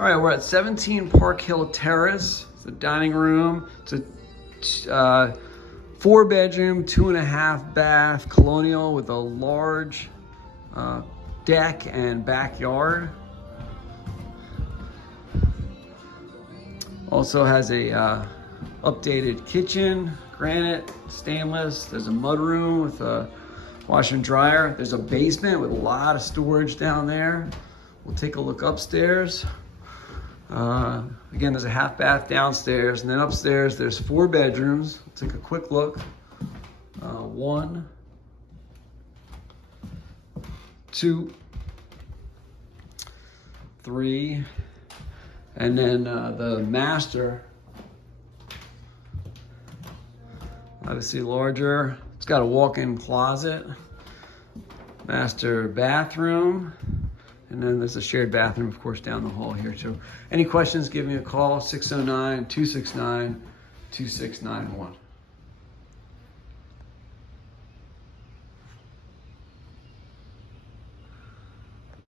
All right, we're at 17 Park Hill Terrace. It's a dining room. It's a 4-bedroom, 2.5 bath colonial with a large deck and backyard. Also has a updated kitchen, granite, stainless. There's a mudroom with a washer and dryer. There's a basement with a lot of storage down there. We'll take a look upstairs. Again, there's a half bath downstairs, and then upstairs there's 4 bedrooms. Let's take a quick look. 1, 2, 3, and then the master, obviously larger. It's got a walk-in closet, master bathroom, and then there's a shared bathroom, of course, down the hall here too. Any questions, give me a call, 609-269-2691.